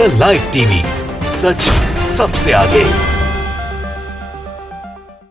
The live TV, सच सबसे आगे।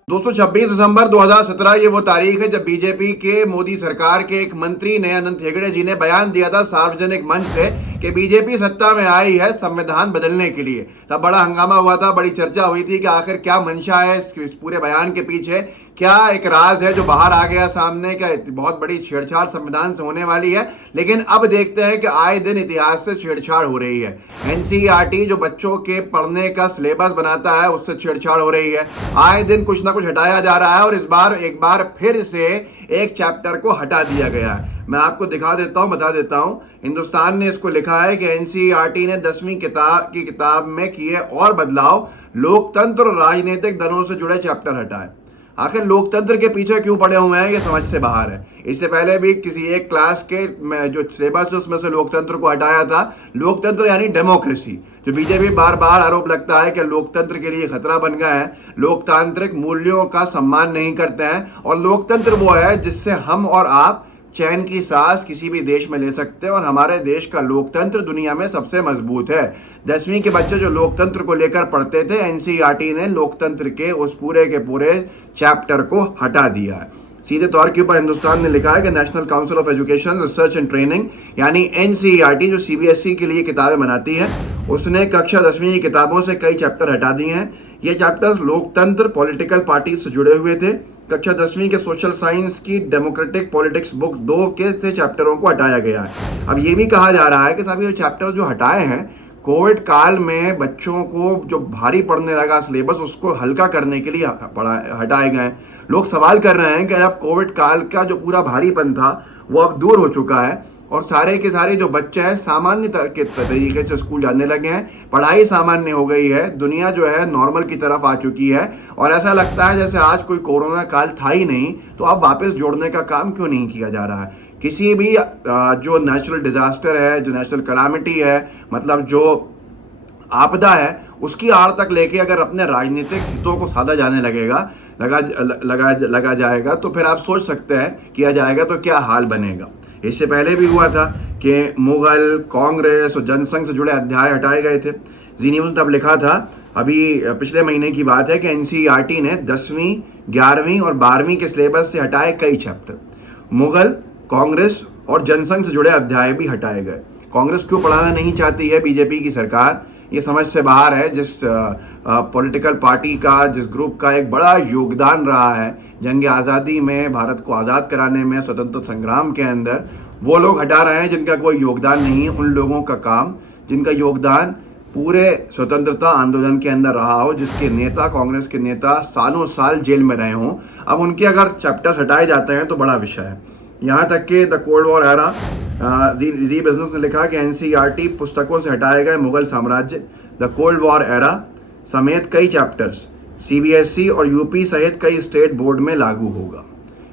दोस्तों 26 दिसंबर 2017 ये वो तारीख है जब बीजेपी के मोदी सरकार के एक मंत्री नयानंद हेगड़े जी ने बयान दिया था सार्वजनिक मंच से कि बीजेपी सत्ता में आई है संविधान बदलने के लिए। तब बड़ा हंगामा हुआ था, बड़ी चर्चा हुई थी कि आखिर क्या मंशा है इस पूरे बयान के पीछे, क्या एक राज है जो बाहर आ गया सामने, क्या बहुत बड़ी छेड़छाड़ संविधान से होने वाली है। लेकिन अब देखते हैं कि आए दिन इतिहास से छेड़छाड़ हो रही है। एनसीईआरटी जो बच्चों के पढ़ने का सिलेबस बनाता है उससे छेड़छाड़ हो रही है। आए दिन कुछ ना कुछ हटाया जा रहा है और इस बार एक बार फिर से एक चैप्टर को हटा दिया गया है। मैं आपको दिखा देता हूं, बता देता हूं। हिंदुस्तान ने इसको लिखा है कि एनसीईआरटी ने 10वीं किताब में किए और बदलाव, लोकतंत्र और राजनीतिक दलों से जुड़े चैप्टर हटाए। आखिर लोकतंत्र के पीछे क्यों पड़े हुए हैं, ये समझ से बाहर है। इससे पहले भी किसी एक क्लास के जो सिलेबस है उसमें से लोकतंत्र को हटाया था। लोकतंत्र यानी डेमोक्रेसी, जो बीजेपी बार बार आरोप लगता है कि लोकतंत्र के लिए खतरा बन गया है, लोकतांत्रिक मूल्यों का सम्मान नहीं करते हैं। और लोकतंत्र वो है जिससे हम और आप चैन की सांस किसी भी देश में ले सकते हैं और हमारे देश का लोकतंत्र दुनिया में सबसे मजबूत है। 10वीं के बच्चे जो लोकतंत्र को लेकर पढ़ते थे, एनसीईआरटी ने लोकतंत्र के उस पूरे के पूरे चैप्टर को हटा दिया है। सीधे तौर के ऊपर हिंदुस्तान ने लिखा है कि national council of education research and training यानी एनसीईआरटी जो सीबीएसई के लिए किताबें बनाती है, उसने कक्षा 10वीं की किताबों से कई चैप्टर हटा दिए हैं। ये चैप्टर्स लोकतंत्र, पॉलिटिकल पार्टी से जुड़े हुए थे। कक्षा 10वीं के सोशल साइंस की डेमोक्रेटिक पॉलिटिक्स बुक 2 के से चैप्टरों को हटाया गया है। अब ये भी कहा जा रहा है कि साहब ये चैप्टर जो हटाए हैं, कोविड काल में बच्चों को जो भारी पड़ने लगा सिलेबस उसको हल्का करने के लिए हटाए गए। लोग सवाल कर रहे हैं कि अब कोविड काल का जो पूरा भारीपन था वो अब दूर हो चुका है और सारे के सारे जो बच्चे हैं सामान्य के तरीके से स्कूल जाने लगे हैं, पढ़ाई सामान्य हो गई है, दुनिया जो है नॉर्मल की तरफ आ चुकी है और ऐसा लगता है जैसे आज कोई कोरोना काल था ही नहीं। तो अब वापस जोड़ने का काम क्यों नहीं किया जा रहा है? किसी भी जो नेचुरल डिजास्टर है, जो नेचुरल कलामिटी है, मतलब जो आपदा है, उसकी आड़ तक लेके अगर अपने राजनीतिक हितों को साधा जाने लगा जाएगा तो फिर आप सोच सकते हैं किया जाएगा तो क्या हाल बनेगा। इससे पहले भी हुआ था कि मुगल, कांग्रेस और जनसंघ से जुड़े अध्याय हटाए गए थे। जी न्यूज़ ने तब लिखा था, अभी पिछले महीने की बात है, कि एनसीईआरटी ने 10वीं, 11वीं और 12वीं के सिलेबस से हटाए कई चैप्टर। मुगल, कांग्रेस और जनसंघ से जुड़े अध्याय भी हटाए गए। कांग्रेस क्यों पढ़ाना नहीं चाहती है बीजेपी की सरकार, ये समझ से बाहर है। जिस पॉलिटिकल पार्टी का, जिस ग्रुप का एक बड़ा योगदान रहा है जंग आज़ादी में, भारत को आज़ाद कराने में, स्वतंत्र संग्राम के अंदर, वो लोग हटा रहे हैं जिनका कोई योगदान नहीं है। उन लोगों का काम जिनका योगदान पूरे स्वतंत्रता आंदोलन के अंदर रहा हो, जिसके नेता, कांग्रेस के नेता सालों साल जेल में रहे हों, अब उनके अगर चैप्टर्स हटाए जाते हैं तो बड़ा विषय है। यहाँ तक कि the cold war era, Zee Business ने लिखा कि एनसीईआरटी पुस्तकों से हटाए गए मुगल साम्राज्य, द कोल्ड वॉर एरा समेत कई चैप्टर्स सीबीएसई और यूपी सहित कई स्टेट बोर्ड में लागू होगा।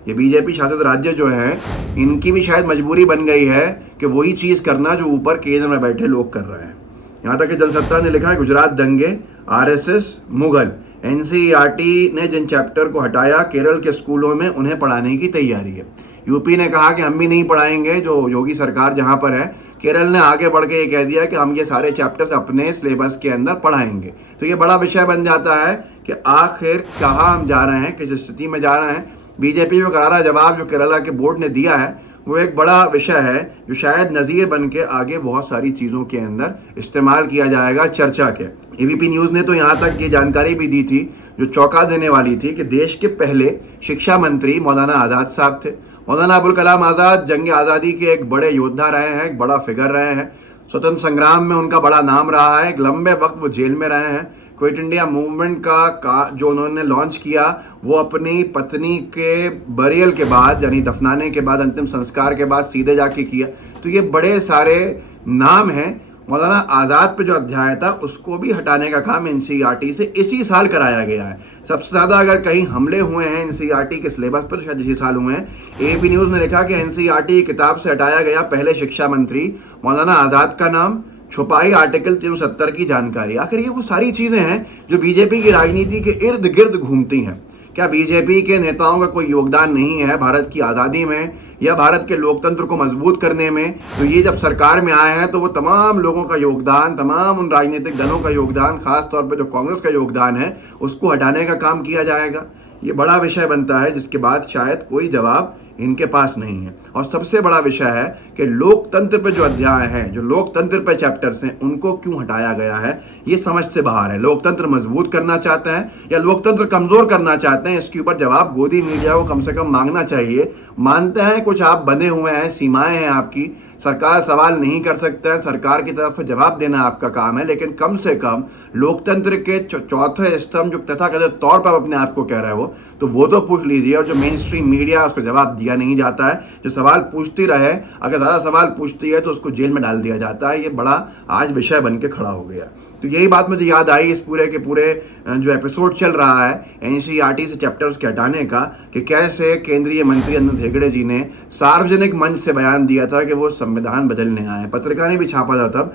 ये बीजेपी शासित राज्य जो हैं, इनकी भी शायद मजबूरी बन गई है कि वही चीज़ करना जो ऊपर केंद्र में बैठे लोग कर रहे हैं। यहाँ तक कि जनसत्ता ने लिखा है गुजरात दंगे, आरएसएस, मुगल, एनसीईआरटी ने जिन चैप्टर को हटाया, केरल के स्कूलों में उन्हें पढ़ाने की तैयारी है। यूपी ने कहा कि हम भी नहीं पढ़ाएंगे, जो योगी सरकार जहाँ पर है। केरल ने आगे बढ़ के ये कह दिया कि हम ये सारे चैप्टर्स अपने सिलेबस के अंदर पढ़ाएंगे। तो ये बड़ा विषय बन जाता है कि आखिर कहाँ हम जा रहे हैं, किस स्थिति में जा रहे हैं। बीजेपी को करारा जवाब जो केरला के बोर्ड ने दिया है वो एक बड़ा विषय है जो शायद नज़ीर बन के आगे बहुत सारी चीज़ों के अंदर इस्तेमाल किया जाएगा चर्चा के। एबीपी न्यूज़ ने तो यहाँ तक ये जानकारी भी दी थी जो चौंका देने वाली थी कि देश के पहले शिक्षा मंत्री मौलाना आज़ाद साहब थे। मौलाना अबुल कलाम आज़ाद जंग आज़ादी के एक बड़े योद्धा रहे हैं, एक बड़ा फिगर रहे हैं। स्वतंत्र संग्राम में उनका बड़ा नाम रहा है। एक लंबे वक्त वो जेल में रहे हैं। क्विट इंडिया मूवमेंट का जो उन्होंने लॉन्च किया वो अपनी पत्नी के बरियल के बाद, यानी दफनाने के बाद, अंतिम संस्कार के बाद सीधे जाके किया। तो ये बड़े सारे नाम हैं। मौलाना आज़ाद पे जो अध्याय था उसको भी हटाने का काम एनसीईआरटी से इसी साल कराया गया है। सबसे ज़्यादा अगर कहीं हमले हुए हैं एनसीईआरटी के सिलेबस पर तो शायद इसी साल हुए हैं। एबीपी न्यूज़ ने लिखा कि एनसीईआरटी की किताब से हटाया गया पहले शिक्षा मंत्री मौलाना आज़ाद का नाम, छुपाई आर्टिकल 370 की जानकारी। आखिर ये वो सारी चीज़ें हैं जो बीजेपी की राजनीति के इर्द गिर्द घूमती हैं। क्या बीजेपी के नेताओं का कोई योगदान नहीं है भारत की आज़ादी में? या भारत के लोकतंत्र को मजबूत करने में, तो ये जब सरकार में आए हैं तो वो तमाम लोगों का योगदान, तमाम उन राजनीतिक दलों का योगदान, खास तौर पे जो कांग्रेस का योगदान है, उसको हटाने का काम किया जाएगा। ये बड़ा विषय बनता है जिसके बाद शायद कोई जवाब इनके पास नहीं है। और सबसे बड़ा विषय है कि लोकतंत्र पे जो अध्याय हैं, जो लोकतंत्र पे चैप्टर्स हैं, उनको क्यों हटाया गया है, ये समझ से बाहर है। लोकतंत्र मजबूत करना चाहते हैं या लोकतंत्र कमजोर करना चाहते हैं, इसके ऊपर जवाब गोदी मीडिया को कम से कम मांगना चाहिए। मानते हैं कुछ आप बंधे हुए हैं, सीमाएं हैं आपकी, सरकार सवाल नहीं कर सकता है, सरकार की तरफ से जवाब देना आपका काम है, लेकिन कम से कम लोकतंत्र के चौथे स्तंभ जो तथाकथित तौर पर अपने आप को कह रहा है वो तो पूछ लीजिए। और जो मेन स्ट्रीम मीडिया है उसको जवाब दिया नहीं जाता है। जो सवाल पूछती रहे, अगर ज़्यादा सवाल पूछती है तो उसको जेल में डाल दिया जाता है। ये बड़ा आज विषय बन के खड़ा हो गया। तो यही बात मुझे याद आई इस पूरे के पूरे जो एपिसोड चल रहा है एनसीईआरटी से चैप्टर्स के हटाने का, कि कैसे केंद्रीय मंत्री अनंत हेगड़े जी ने सार्वजनिक मंच से बयान दिया था कि वो संविधान बदलने आए। पत्रिका ने भी छापा था, तब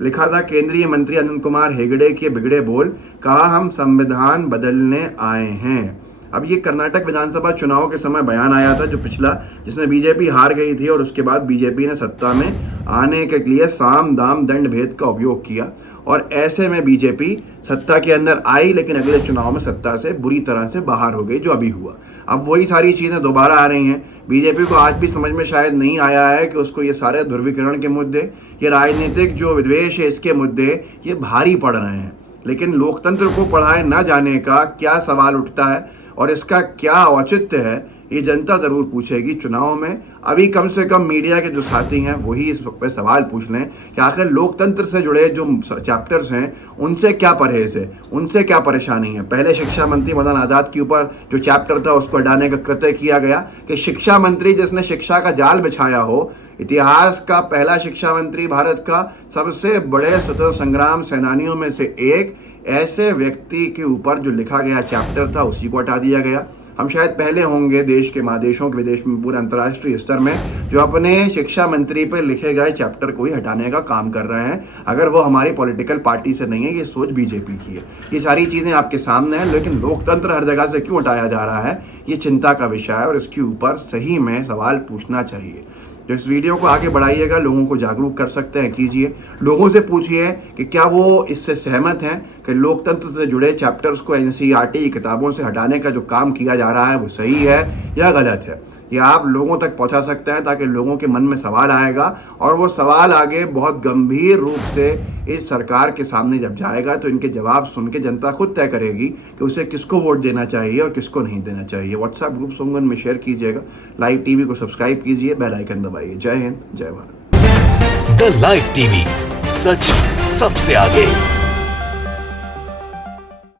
लिखा था केंद्रीय मंत्री अनंत कुमार हेगड़े के बिगड़े बोल, कहा हम संविधान बदलने आए हैं। अब ये कर्नाटक विधानसभा चुनाव के समय बयान आया था जो पिछला, जिसमें बीजेपी हार गई थी और उसके बाद बीजेपी ने सत्ता में आने के लिए साम दाम दंड भेद का उपयोग किया और ऐसे में बीजेपी सत्ता के अंदर आई, लेकिन अगले चुनाव में सत्ता से बुरी तरह से बाहर हो गई, जो अभी हुआ। अब वही सारी चीज़ें दोबारा आ रही हैं। बीजेपी को आज भी समझ में शायद नहीं आया है कि उसको ये सारे ध्रुवीकरण के मुद्दे, ये राजनीतिक जो विद्वेष है इसके मुद्दे, ये भारी पड़ रहे हैं। लेकिन लोकतंत्र को पढ़ाए ना जाने का क्या सवाल उठता है और इसका क्या औचित्य है, ये जनता ज़रूर पूछेगी चुनाव में। अभी कम से कम मीडिया के जो साथी हैं वही इस पर सवाल पूछ लें कि आखिर लोकतंत्र से जुड़े जो चैप्टर्स हैं उनसे क्या परहेज है, उनसे क्या परेशानी है। पहले शिक्षा मंत्री मदन आज़ाद के ऊपर जो चैप्टर था उसको हटाने का कृत्य किया गया कि शिक्षा मंत्री जिसने शिक्षा का जाल बिछाया हो, इतिहास का पहला शिक्षा मंत्री, भारत का सबसे बड़े स्वतंत्रता संग्राम सेनानियों में से एक, ऐसे व्यक्ति के ऊपर जो लिखा गया चैप्टर था उसी को हटा दिया गया। हम शायद पहले होंगे देश के महादेशों के विदेश में, पूरे अंतर्राष्ट्रीय स्तर में, जो अपने शिक्षा मंत्री पर लिखे गए चैप्टर को ही हटाने का काम कर रहे हैं। अगर वो हमारी पॉलिटिकल पार्टी से नहीं है, ये सोच बीजेपी की है। ये सारी चीज़ें आपके सामने हैं, लेकिन लोकतंत्र हर जगह से क्यों हटाया जा रहा है, ये चिंता का विषय है और इसके ऊपर सही में सवाल पूछना चाहिए। जो इस वीडियो को आगे बढ़ाइएगा, लोगों को जागरूक कर सकते हैं, कीजिए। लोगों से पूछिए कि क्या वो इससे सहमत हैं कि लोकतंत्र से जुड़े चैप्टर्स को एनसीईआरटी की किताबों से हटाने का जो काम किया जा रहा है वो सही है या गलत है। ये आप लोगों तक पहुंचा सकते हैं ताकि लोगों के मन में सवाल आएगा और वो सवाल आगे बहुत गंभीर रूप से इस सरकार के सामने जब जाएगा तो इनके जवाब सुन के जनता खुद तय करेगी कि उसे किसको वोट देना चाहिए और किसको नहीं देना चाहिए। व्हाट्सएप ग्रुप्स होंगे, उनमें शेयर कीजिएगा। लाइव टीवी को सब्सक्राइब कीजिए, बेल आइकन दबाइए। जय हिंद, जय भारत। द लाइव टीवी, सच सबसे आगे।